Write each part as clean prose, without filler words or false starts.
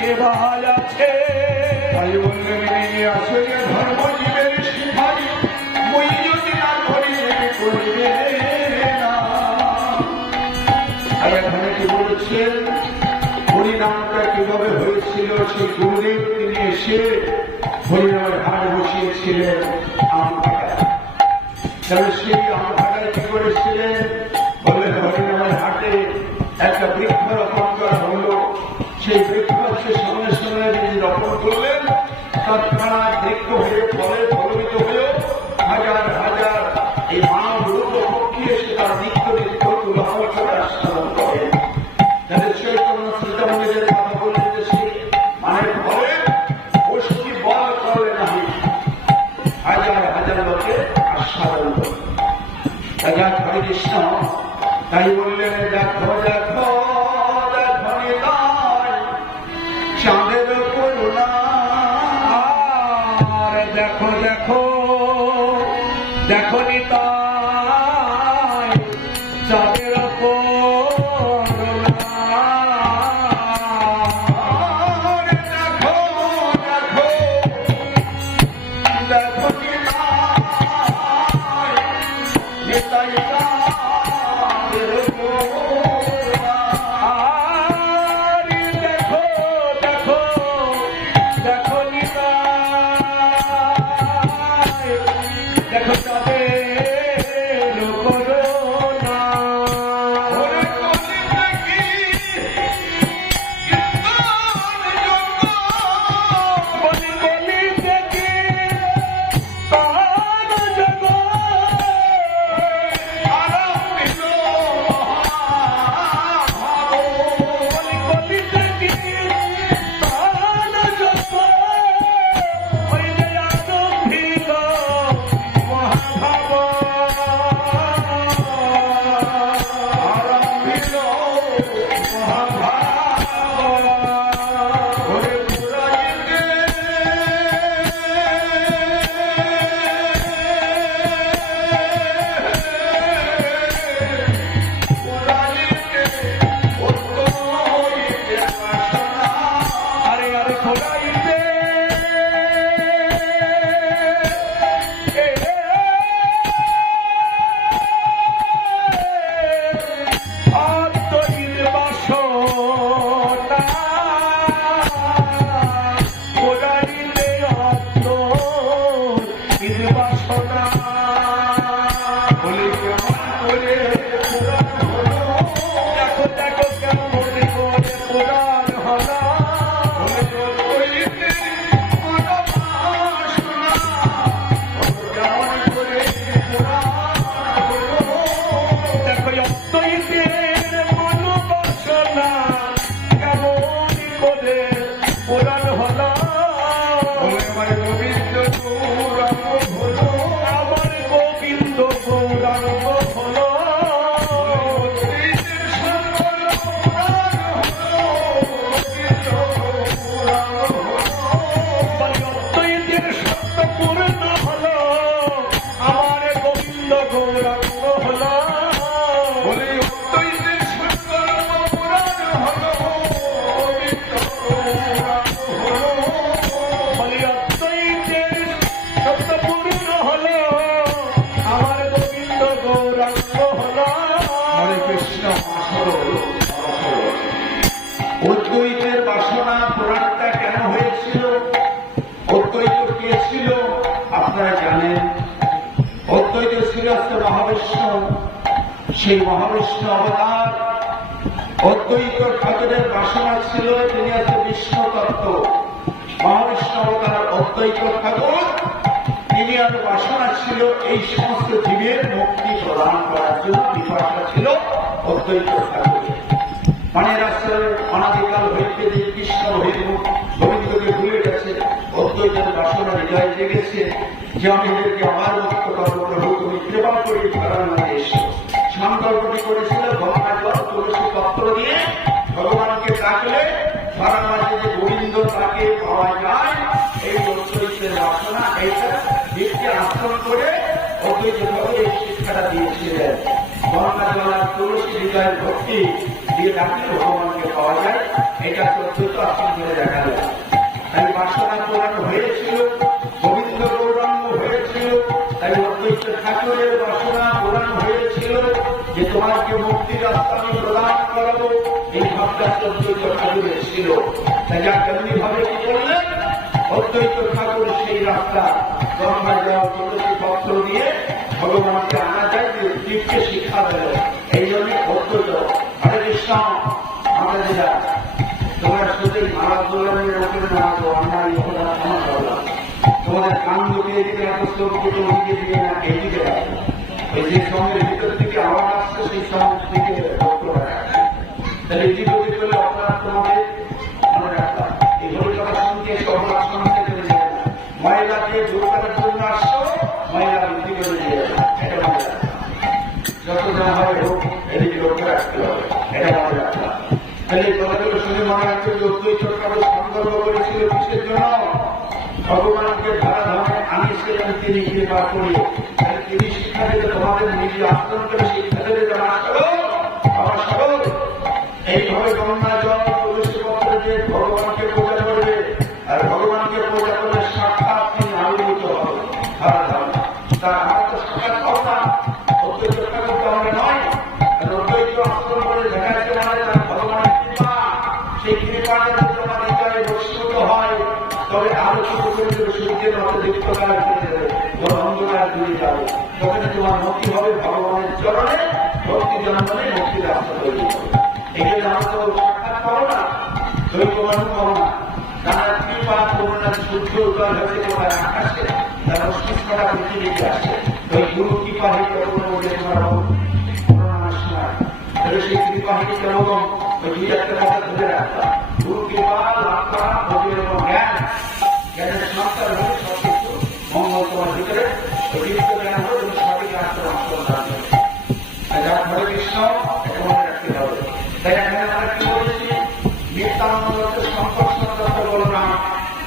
কে বাহাল আছে। তাই বললেন আসলে ধর্মজীবের সিংহাই মই যদি না করিলে করিবে না। আর এখানে কি বলেছেন হরিনামটা কিভাবে হয়েছিল, সেই গুরুদেব তিনি এসে হরিনামের হাট বসিয়েছিলেন আমভাটায়। তবে সেই আমভাটায় কি করেছিলেন বলে হরিনামের হাটে একটা বৃক্ষ রোপণ করা হলো। সেই বৃক্ষ সে সঙ্গে সঙ্গে যিনি রোপণ করলেন তৎক্ষণাৎ বৃক্ষ হয়ে ফলে ফলবিত হয়েও হাজার হাজার এই মানব রূপ পক্ষী এসে তার নিত্য নিত্য তুলহল করে আস্বাদন করেন। যাদের চৈতন্য সীতামন্দিরের কথা বললেন যে সে মানে ফলে গোষ্ঠী বল করলে নাহি হাজার হাজার লোকে আস্বাদন করেন। রাজা হরে কৃষ্ণ তাই বললেন দেখো দেখো দেখো নিতাই চাঁদের করুণা। আর দেখো দেখো দেখো নিতাই চাঁদের করুণা। দেখো দেখো দেখো নিতাই নিতাই চাঁদের করুণা। আর দেখো দেখো দেখো নিতাই দেখো চাঁদের করুণা। ওরে কলিতে কি কীর্তন যোগ্য বলি বলি দেখি তার জগৎ আরম্ভিত মহাভাব। বলি বলি দেখি তার জগৎ ওই যে আরম্ভিত মহাভাব। আরম্ভিত মহাভাব। ওরে পুরাইতে পুরাইতে উত্তম হইতে বাসনা। আরে আরে খোলাইতে আত্মহীন বাসনা। খোলাইতে আত্মহীন বাসনা। বলি কেমন করে পুরাণ হলো। দেখো দেখো কেমন করে পুরাণ হলা। বলে জল হইতে মনোবাসনা। কেমন করে পুরাণ হলো। দেখো অদ্বৈতের মনোবাসনা কেমন করে পুরাণ হলা। বলে আমার গোবিন্দ গৌরাঙ্গ হলো। আমার গোবিন্দ গৌরাঙ্গ হলো। অদ্বৈতের সকল পুরাণ হলো। গোবিন্দ গৌরাঙ্গ হলো। বলি অদ্বৈতের সত্য পূর্ণ হলো। আমার গোবিন্দ গৌরাঙ্গ হলো। বলে অদ্বৈতের সকল পুরাণ হলো। গোবিন্দ গৌরাঙ্গ হলো। বলি অদ্বৈতের সত্য পূর্ণ হলো। আমার গোবিন্দ গৌরাঙ্গ হলো। হরে কৃষ্ণ অদ্বৈতের বাসনা পুরাণটা কেন হয়েছিল, অদ্বৈত কে ছিল আপনারা জানেন। অদ্বৈত ছিল হচ্ছে মহাবিষ্ণু, সেই মহাবিষ্ণু অবতার। অদ্বৈত ঠাকুরের বাসনা ছিল তিনি হচ্ছে বিষ্ণু তত্ত্ব। মহাবিষ্ণু অবতার অদ্বৈত ঠাকুর তিনি আর বাসনা ছিল এই সমস্ত জীবের মুক্তি প্রদান করার জন্য বিপাশা ছিল অদ্বৈত ঠাকুরের। মানে রাস্তায় অনাদিকাল হইতে যে কৃষ্ণ গোবিন্দকে ভুলে গেছে, অদ্বৈতের বাসনা হৃদয়ে জেগেছে যে আমি এদেরকে আমার মুক্ত করবো, প্রভু তুমি কৃপা করে ধরার মাঝে এসো। সংকল্পটি করেছিল গঙ্গা জল তুলসী পত্র দিয়ে ভগবানকে ডাকলে ধরার মাঝে যে গোবিন্দ তাকে পাওয়া যায়। এই অদ্বৈতের বাসনা এইটা ব্যক্তি আশ্রম করে অদ্বৈত ঠাকুর এই শিক্ষাটা দিয়েছিলেন। গঙ্গা জল আর তুলসী হৃদয়ের ভক্তি দিয়ে ডাকলে ভগবানকে পাওয়া যায়। এটা 14 আশ্রম ধরে প্রদান করাবো, এই ভাবটা অদ্বৈত ঠাকুরের ছিল। তাই যা তেমনি ভাবে কি করলেন, অদ্বৈত ঠাকুর সেই রাস্তা গঙ্গা যাওয়া তুলসী পত্র দিয়ে ভগবানকে আনা যায়, জীবকে শিক্ষা দেবে। এই জন্য অদ্বৈত। হরে কৃষ্ণ। আমাদের তোমরা শুধুই মালা দোলনের উপরে না তো আমার ক্ষমা করলাম, তোমাদের কান দুটিয়ে দিকে এত চোখ দুটো ওদিকে দিয়ে না এদিকে রাখো। ওই যে সঙ্গের ভিতর থেকে আওয়াজ আসছে সেই সঙ্গের দিকে লক্ষ্য রাখা। তাহলে এদিক ওদিক করলে অপরাধ তোমাদের মনে রাখলাম। এই হরিকথা শুনতে এসে অপরাধ শুনতে চলে যাবে না। মহিলাকে দূর করার জন্য আসছো, মহিলা বৃদ্ধি করে দিয়ে যাবে, এটা মনে রাখলাম। যত যা হয় হোক এদিকে লক্ষ্য রাখতে হবে, এটা মনে রাখলাম। তাহলে এই কথাগুলো শুনে মনে রাখছে যে অদ্বৈত ঠাকুর সংকল্প করেছিল কিসের জন্য? ভগবানকে ধারা ধামে আনিয়েছিলেন তিনি কৃপা করে। তাই তিনি শিক্ষা দিতে তোমাদের নিজে আশ্রম করে শিক্ষা দিতে যারা আসলো আমার সকল এইভাবে গঙ্গা জল তুলসী পত্র দিয়ে ভগবানকে পূজা করবে। আর ভগবানকে পূজা করলে সাক্ষাৎ তিনি আবির্ভূত হবে ধারা ধামে। তা আমরা তো সাক্ষাৎ পাবো না, অদ্বৈত ঠাকুর তো আমরা নয়। অদ্বৈত আশ্রম করে দেখাচ্ছে মানে তার ভগবানের কৃপা, সেই কৃপাটা যদি তোমার হৃদয়ে বর্ষিত হয় তবে আরো শুরু করে দেবে, সূর্যের মতো দীপ্তকাল ফিরে যাবে, অন্ধকার দূরে যাবে। তখন তোমার মুক্তি হবে ভগবানের চরণে, ভক্তি জন্মনে মুক্তি রাস্তা তৈরি হবে। এই জন্য আমরা তো সাক্ষাৎ পাবো না, দৈব মানুষ পাবো না। তারা কৃপা করুণার সূর্য উদয় হয়েছে তোমার আকাশে, তার অস্তিত্বটা পৃথিবীতে আসে। ওই গুরু কৃপা হিতে তোমরা সেই কৃপা হিতে কেমন ওই দুই একটা কথা ধরে রাখলাম। গুরু কৃপা লাভ করা ভোগের এবং জ্ঞান, জ্ঞানের সন্তান হলে সবকিছু মঙ্গল তোমার ভিতরে অতিরিক্ত জ্ঞান হলে তুমি সঠিক রাস্তার অংশগ্রহণ করবে। যার হরে কৃষ্ণ এটা মনে রাখতে হবে। তাই এখানে আমরা কি বলেছি, নিত্যানন্দ সম্পর্ক বলো না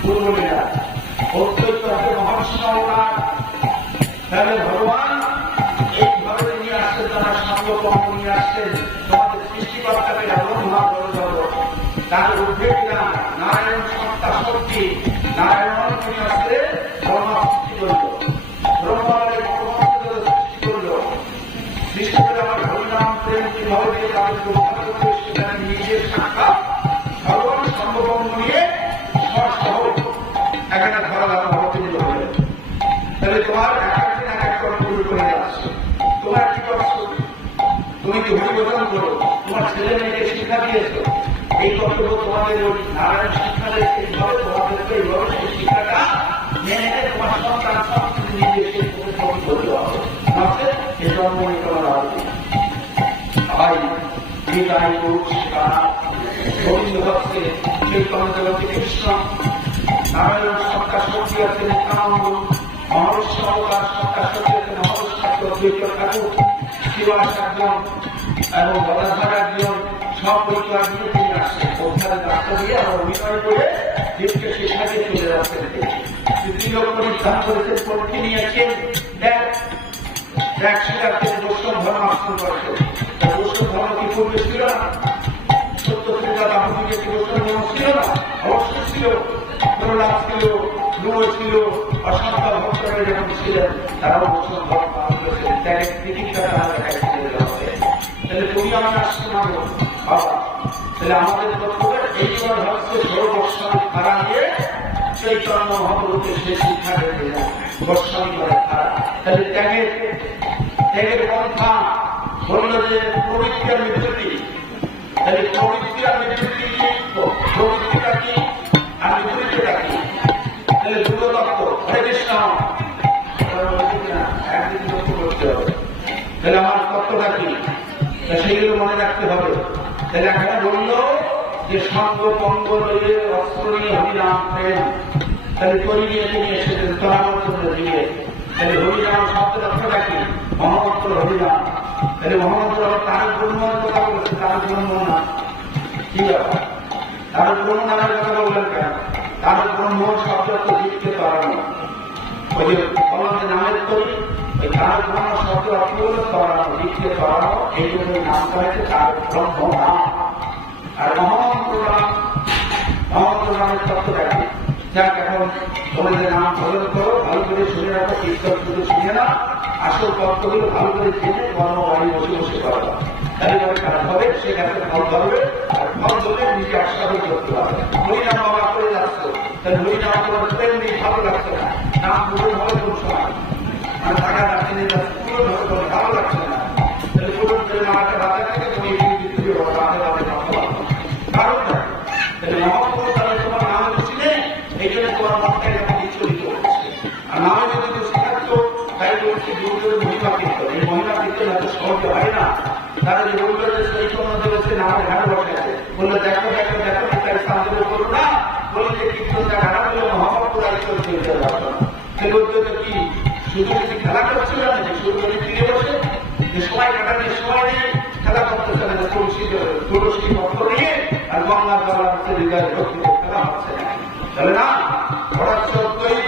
পূর্বলীলা, অদ্বৈত হচ্ছে মহর্ষি অবতার। তাহলে ভগবান এইভাবে নিয়ে আসছেন, তারা সঙ্গপঙ্গ নিয়ে আসছেন তোমাদের সৃষ্টিকর্তাকে আরাধনা করে যাবো। তার উদ্বেগরা নারায়ণ সত্তা শক্তি, নারায়ণ তিনি আসছে ব্রহ্মা সৃষ্টি করল, ব্রহ্মাকে সৃষ্টি করল। সৃষ্টি করে আমার হরিনাম প্রেম কিভাবে দিয়ে তাদের রক্ষা করতে সেখানে নিজের সাক্ষাৎ ভগবান সঙ্গপঙ্গ নিয়ে সহ এখানে ধরা লাগা অবতীর্ণ হলেন। তাহলে তোমার একদিন এক এক করে পুরো করে আসছে। তোমার কি করছো? তুমি কি হরিবোধন করো? তোমার ছেলে মেয়েকে শিক্ষা দিয়েছো? এই কর্তব্য তোমাদের ওই নারায়ণ শিক্ষা দিয়েছে, এইভাবে তোমাদেরকে এইভাবে সেই শিক্ষাটা মেনে তোমার সন্তান সবকিছু নিজে সেই প্রতিপন্ন করতে হবে। আছে এই জন্ম নিয়ে তোমার হবে ভাই বিদায় গোবিন্দ ভক্তে চৈতন্য জগতে কৃষ্ণ, নারায়ণ সত্তা শক্তি আছে নিত্যানন্দ, মহর্ষি অবতার সত্তা শক্তি আছে মহর্ষি অদ্বৈত ঠাকুর, শিবাস একজন এবং গদাধর একজন, সব পরিবার নিয়ে তিনি আসছেন। ওখানে রাস্তা দিয়ে আমরা অভিনয় করে জীবকে শিক্ষা দিয়ে চলে যাচ্ছেন। তৃতীয় পরিধান করেছেন, পরীক্ষা নিয়েছেন। দেখ সেটা তিনি বৈষ্ণব ধর্ম আশ্রম করেছেন। বৈষ্ণব ধর্ম কি পূর্বে ছিল না? সত্য শ্রীতা দামোদরকে কি বৈষ্ণব ধর্ম ছিল না? অবশ্যই ছিল। প্রহ্লাদ ছিল, ধ্রুব ছিল, অসংখ্য ভক্তরা যখন ছিলেন তারাও বৈষ্ণব ধর্ম পালন করেছেন। ত্যাগের প্রতীক্ষা তারা দেখাচ্ছিলেন। তাহলে তুমি আমি আসতে পারবো বাবা। তাহলে আমাদের কর্তব্য এইবার হচ্ছে সর্বস্বামী খারা দিয়ে চৈতন্য মহাপ্রভুকে সে শিক্ষা দিতে যায়, গোস্বামী করে খারা। তাহলে ত্যাগের পন্থা বলল যে প্রবৃত্তি আর বিবৃতি। তাহলে প্রবৃত্তি আর বিবৃতি কি? প্রবৃত্তিটা কি আর বিবৃতিটা কি? তাহলে দুটো তত্ত্ব। হরে কৃষ্ণ একদিন তত্ত্ব করতে হবে। তাহলে আমার তত্ত্বটা কি সেগুলো মনে রাখতে হবে। তাহলে এখানে বলল যে সঙ্গ পঙ্গ লইয়ে অস্ত্র নিয়ে হরিনাম প্রেম, তাহলে তরি নিয়ে তিনি এসেছেন তরামন্ত্র দিয়ে। তাহলে হরিনাম শব্দের অর্থটা কি? মহামন্ত্র হরিনাম। তাহলে মহামন্ত্র তার ব্রহ্মের কথা বলেছে, তার ব্রহ্ম না কি ব্যাপার? তার ব্রহ্ম নামের কথা বললেন কেন? তার ব্রহ্ম শব্দ তো জীবকে তরানো। ওই যে বললাম যে নামের তরি, ওই তার ব্রহ্ম শব্দ অর্থ হলো তরানো, জীবকে তরানো। এই জন্য নামটা হয়েছে তার ব্রহ্ম নাম। আর মহামন্ত্র নামের তত্ত্বটা কি? যাক এখন তোমাদের নাম ধরন করো, ভালো করে শুনে রাখো, কীর্তন শুধু শুনে না, আসল তত্ত্বগুলো ভালো করে জেনে কর্ম বাড়ি বসে বসে করা। তাহলে পরে কাজ হবে, সে গাছের ফল ধরবে, আর ফল ধরলে নিজে আস্বাদন করতে পারবে। হরিনাম বাবা করে যাচ্ছ, তাহলে হরিনাম তোমার তেমনি ভালো লাগছে না, নাম পূরণ হবে কোন সময়, মানে টাকা না কিনে যাচ্ছে পূরণ হবে তোমার ভালো লাগছে না, তাহলে পূরণ করে নামাটা বাধা থাকে, তুমি এই দ্বিতীয় বাধে বাধে কথা বলবো কারণ না, তাহলে মহাপ্রভু তাহলে তোমার নাম খুশি নেই, এই জন্য তোমার মনটা এরকম বিচলিত হচ্ছে। আর নামে যদি খুশি থাকতো তাই বলছি গুরুদের মহিমা কীর্তন, এই মহিমা কীর্তন এত সহজে হয় না। তারা যে বললো সেই সময় দেবেছে নামের ঘাট বসেছে, বললো দেখো দেখো দেখো তাই সাহায্য করো না, বললো যে কীর্তনটা ঘাটা বললো মহাপ্রভু রাইশ্বর চলতে পারতো না। সে বলতো তো কি শুধু কিছু খেলা করছিল না, যে শুরু করে ফিরে বসে যে সময় কাটানোর সময় নেই, খেলা করতে চলে না, তুলসী পত্র নিয়ে আর গঙ্গার জল হচ্ছে হৃদয় ভক্তি খেলা হচ্ছে না, চলে না। ওরা সত্যই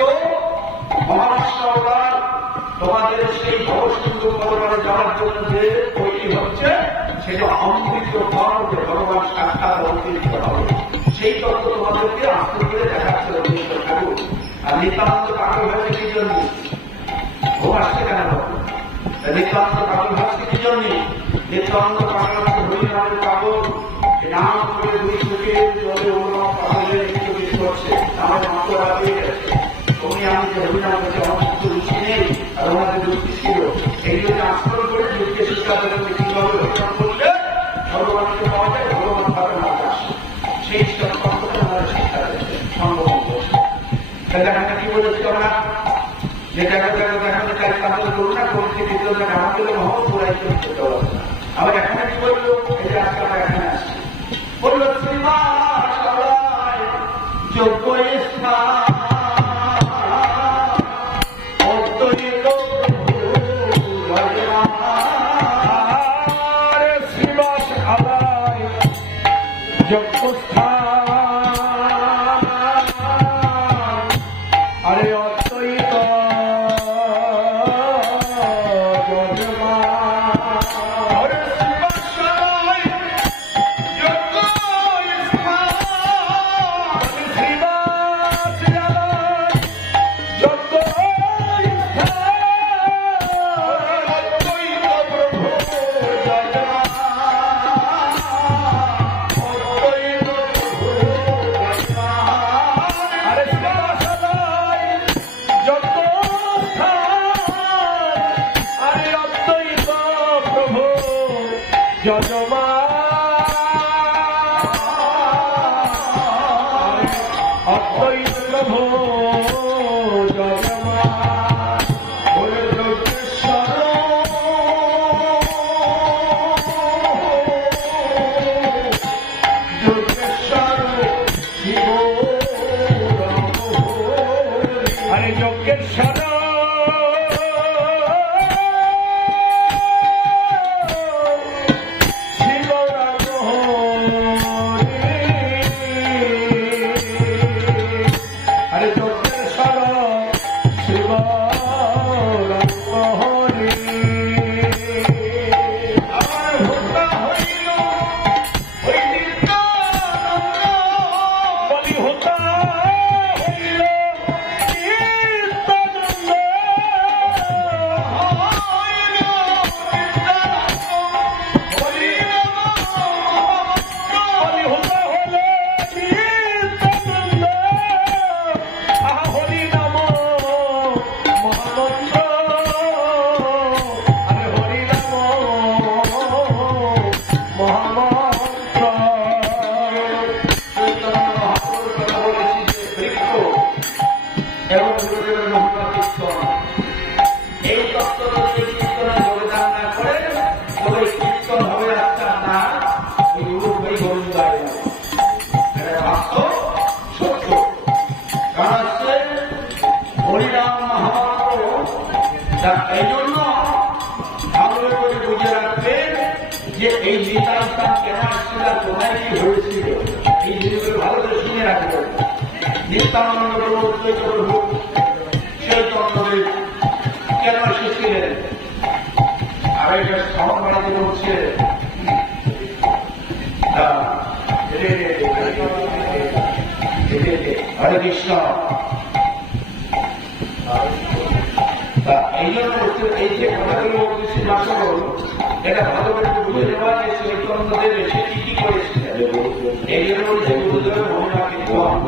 মহারাষ্ট্র তোমাদের সেই ভবসিন্ধু পরমাণে যাওয়ার জন্য যে তৈরি হচ্ছে সেটা অমৃত ফল, যে ভগবান সাক্ষাৎ অমৃত হবে, সেই তত্ত্ব তোমাদেরকে আস্তে করে দেখাচ্ছে রবীন্দ্র ঠাকুর। আর নিত্যানন্দ পাগল হয়েছে কি জন্য? ঘুম আসছে কেন? নিত্যানন্দ পাগল হচ্ছে কি জন্য? নিত্যানন্দ পাগল হচ্ছে হরিনামের পাগল, নাম করে দুই চোখে জলে অনুভব পাগলের একটু কিছু করছে, আমাদের মাত্রা পেয়ে গেছে। তুমি আমি যে হরিনাম করছে আমার কিন্তু রুচি নেই, আর ওনাদের রুচি ছিল, এই জন্য আশ্রয় করে যুগকে শিক্ষা দেবে কিভাবে হরিনাম করলে ভগবানকে পাওয়া যায়, ভগবান ভাবে না আসে, সেই সম্পর্কে আমাদের শিক্ষা দেবে সম্ভব করছে। তাহলে আমরা কি বলেছি আমরা যে দেখো দেখো দেখো তাই আমাদের করুণা করছে দ্বিতীয় আমাদের মহৎ পুরাই করতে পারছে না। আবার এখানে কি বললো, এই যে আজকে আমরা এখানে আসছি, বললো শ্রীমান যোগ্য স্থান এই জন্য ভালো করে বুঝে রাখবেন যে এই নিতান্তন কেন আসছিল, কোথায় কি হয়েছিল, এই জিনিসগুলো ভালো করে শুনে রাখবেন। নিত্যানন্দ প্রভু সেই চন্দ্রদেব কেন এসেছিলেন, আর এটা শহর বাড়িতে বলছে হরে কৃষ্ণ। এই জন্য এই যে কথাগুলো বলতেছি না, এটা ভালো করে বুঝে নেওয়া যে চৈতন্যদেব এসে কি করেছিলেন। এগুলো বলছে গুরুদেবের মহিমা কীর্তন,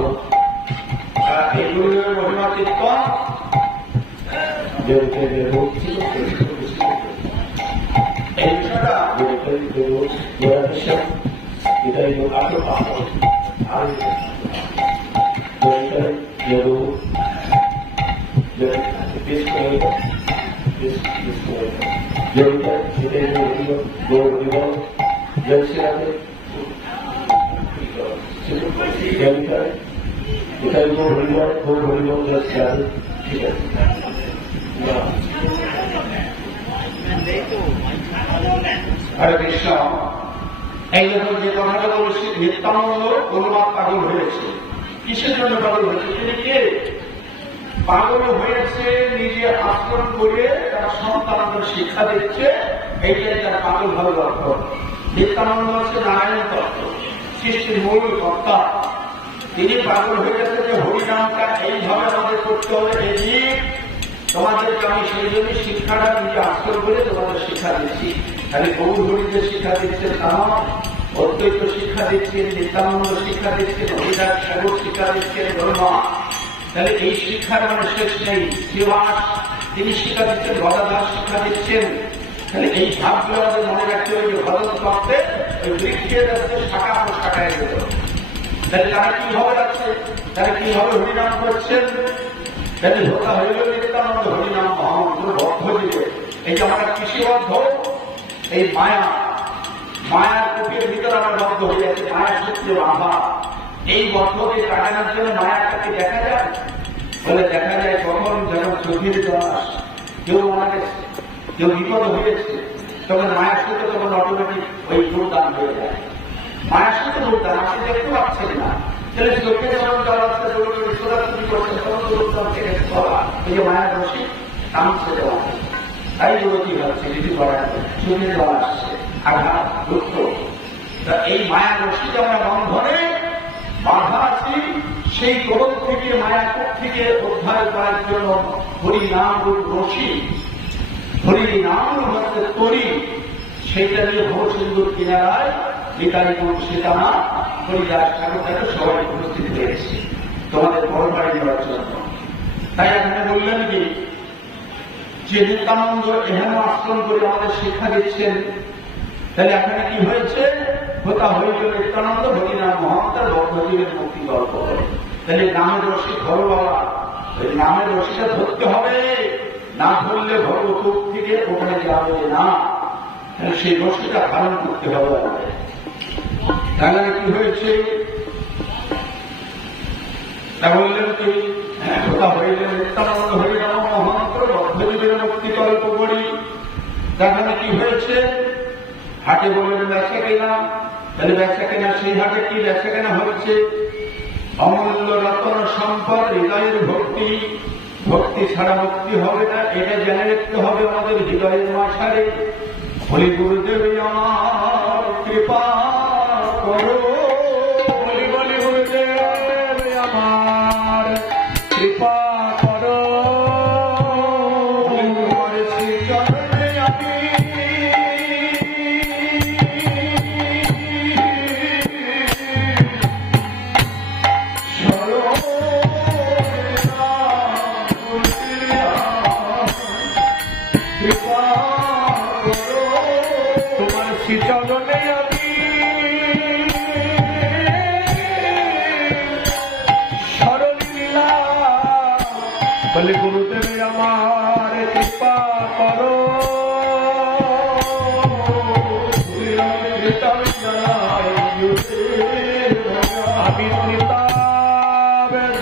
এই গুরুদেবের মহিমা কীর্তন এই বিষয়টা এটাই আরো আর ঠিক আছে। হরে কৃষ্ণ। এই যখন যে কথাটা বলেছি, নিত্যানন্দ অনুবাদ পাগল হয়েছে। কিসের জন্য পাগল হয়েছে? তিনি কে? পাগল হয়েছে নিজে আচরণ করে তার সন্তানদের শিক্ষা দিচ্ছে, এইটাই তার পাগল ভালো লক্ষণ। নিত্যানন্দ হচ্ছে নারায়ণ তত্ত্ব, সৃষ্টির মূল কর্তা। তিনি পাগল হয়ে গেছে যে হরিনামটা এইভাবে আমাদের করতে হবে। এই তোমাদেরকে আমি সেই জন্য শিক্ষাটা নিজে আচরণ করে তোমাদের শিক্ষা দিচ্ছি। খালি গৌর হরিদের শিক্ষা দিচ্ছেন তা নয়, অদ্বৈত শিক্ষা দিচ্ছেন, নিত্যানন্দ শিক্ষা দিচ্ছেন, হরিদাস সাগর শিক্ষা দিচ্ছেন, ব্রহ্মা। তাহলে এই শিক্ষার মানে শেষ নেই। শ্রীবাস তিনি শিক্ষা দিচ্ছেন, গদাধর শিক্ষা দিচ্ছেন। তাহলে এই ভাবগুলো আমাদের মনে রাখতে হবে যে ভজন তত্ত্বে ওই বৃক্ষের শাখা প্রশাখায় গেল। তাহলে তারা কিভাবে যাচ্ছে, তারা কিভাবে হরিনাম করছেন? তাহলে ধোকা হয়ে গেল নিত্যানন্দ হরিনাম মহামন্ত্র বদ্ধ দিবে। এই যে আমরা কৃষিবদ্ধ, এই মায়ার কূপের ভিতরে আমরা বদ্ধ হয়ে যাচ্ছে, মায়ার সূত্রে বাধা। এই বদ্ধকে কাটানোর জন্য মায়াটাকে দেখা যায় বলে দেখা যায় কখন যখন চোখের জল আসে, কেউ মারা গেছে, কেউ বিপদ হয়েছে, তখন মায়ের সূত্রে তখন অটোমেটিক ওই দুর্দান হয়ে যায়। মায়ের সূত্রে দুর্দান আপনি দেখতে পাচ্ছেন না, তাহলে চোখে যখন জল আসতে সোজাসুজি করছে তখন দুর্দান থেকে এই যে মায়ের রসি নামছে দেওয়া, তাই দুর্গতি হচ্ছে, কিছু করার চোখে জল আসছে, আঘাত দুঃখ। এই মায়ার রশিতে আমরা বন্ধনে বাধা আছি। সেই ক্রোধ থেকে, মায়াকূপ থেকে উদ্ধার করার জন্য হরিনাম রূপ রশি, হরিনাম রূপ হচ্ছে তরি, সেইটা নিয়ে ভোর সিন্ধুর কিনারায় বিকারী সীতামা হরিদাস ঠাকুরটাকে সবাই উপস্থিত হয়েছে তোমাদের পরবাড়ি দেওয়ার জন্য। তাই এখানে বললেন কি যে নিত্যানন্দ এখানে আশ্রম করে আমাদের শিক্ষা দিচ্ছেন। তাহলে এখানে কি হয়েছে? হোতা হয়ে গেল নিত্যানন্দ হরিনাম মহাত্মার বদ্ধজীবের মুক্তি গল্প। তাহলে নামের রশি ধরো বাবা, ওই নামের রশিটা ধরতে হবে, না ধরলে ভগবত থেকে ওখানে যাবে না। সেই রশিটা ধারণ করতে হবে আমাদের। তাহলে কি হয়েছে? তা বললেন কি হোতা হয়ে গেল নিত্যানন্দ হরিনাম মহাত্মার বদ্ধজীবের মুক্তি গল্প করি। এখানে কি হয়েছে? হাটে বললেন ব্যবসা কেনা, তাহলে ব্যবসা কেনা, সেই হাটে কি ব্যবসা কেনা হচ্ছে? অমূল্য রতন সম্পদ, হৃদয়ের ভক্তি। ভক্তি ছাড়া মুক্তি হবে না, এটা জেনে রাখতে হবে আমাদের হৃদয়ের মাঝারে। বলি গুরুদেব আমার কৃপা করো, বলি বলি গুরুদেব আমার কৃপা করো। তোমার শ্রীচরণে আমি চরণে আমি শরণ নিলাম, বলে গুরুদেব আমার কৃপা করো। আমি কৃতাব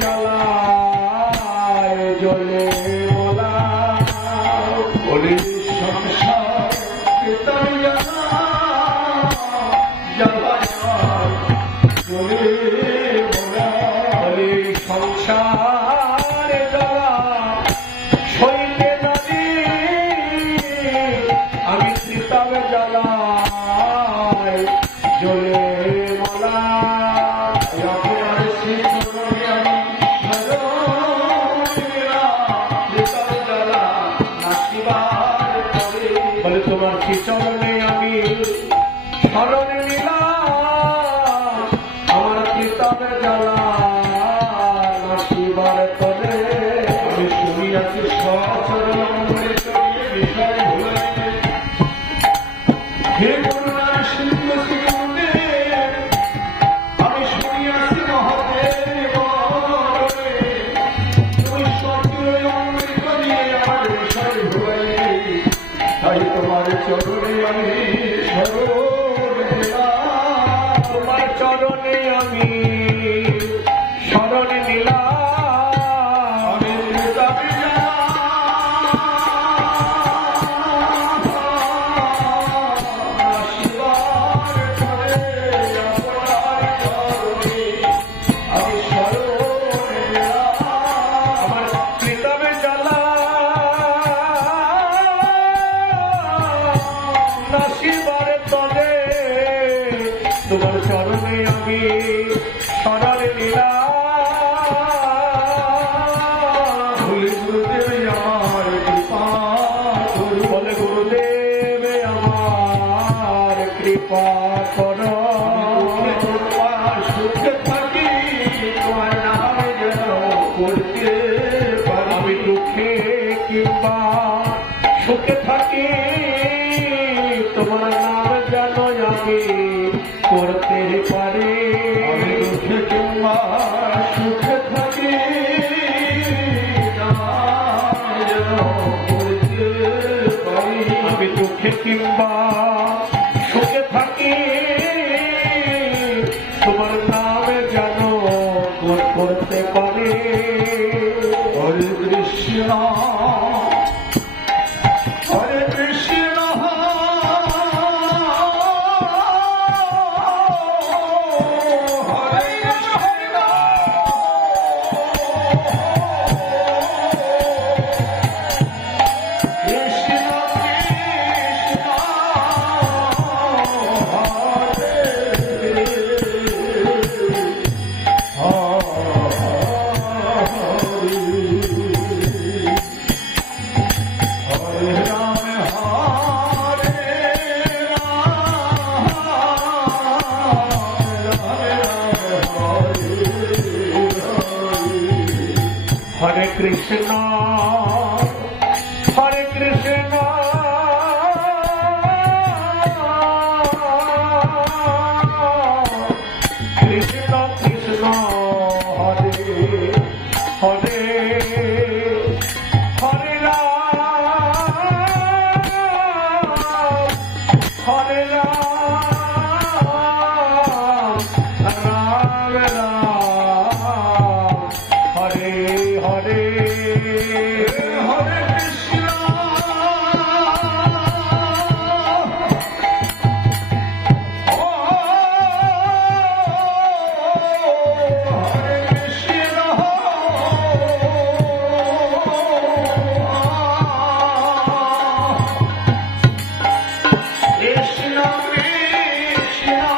জ্বালায় জ্বলে বলা বলে সংসার কৃতাব সংসার জ্বালা সইতে নারী, আমি কৃতাব জ্বালায় জ্বলে মালা। আপনার শ্রী চরণে আমি শরণ নীলা তোমার চরণে আমি শরণ নিলাম। গুরুদেব আমার কৃপা করো, বলে গুরুদেব আমার কৃপা করো। সুখে থাকি তোমার নামে যেন করতে পারি, আমি দুঃখে কিংবা সুখে থাকি তোমার নাম যেন আমি করতে পারি। আমি দুঃখে কিংবা সুখে থাকি যেন করতে পারি, আমি দুঃখে কিংবা সুখে থাকি তোমার নামে যেন করতে পারি। হরে কৃষ্ণ হরে Krishna Hare Krishna, Hare Krishna, Krishna Krishna, Hare Hare, Hare Ram, Hare Ram, Ram Ram, Hare Hare, Hare Krishna, Hare Krishna, Krishna Krishna,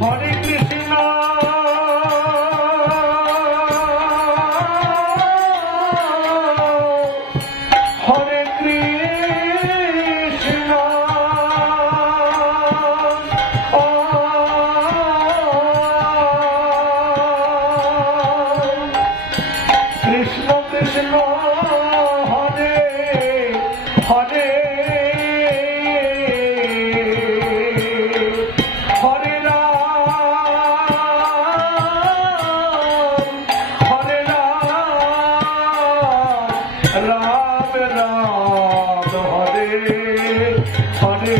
Hare Krishna, Hare Krishna, Krishna Krishna, Hare Hare, Hare Ram, Hare Ram, Ram Ram, Hare Hare,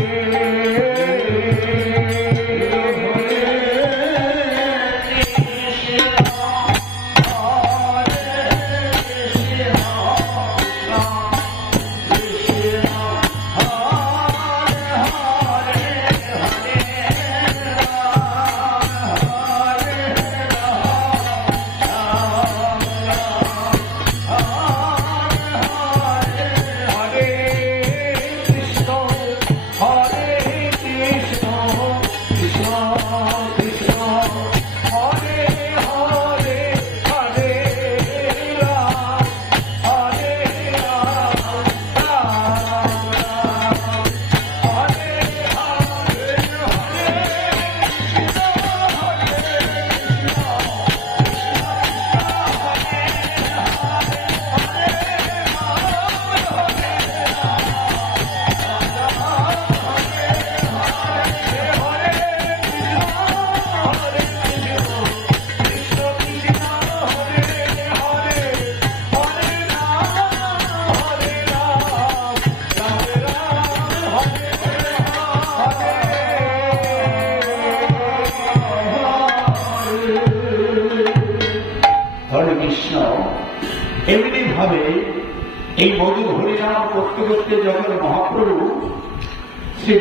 Krishna এমনি ভাবে এই মধুর হরিনাম করতে করতে যখন মহাপ্রভু শ্রী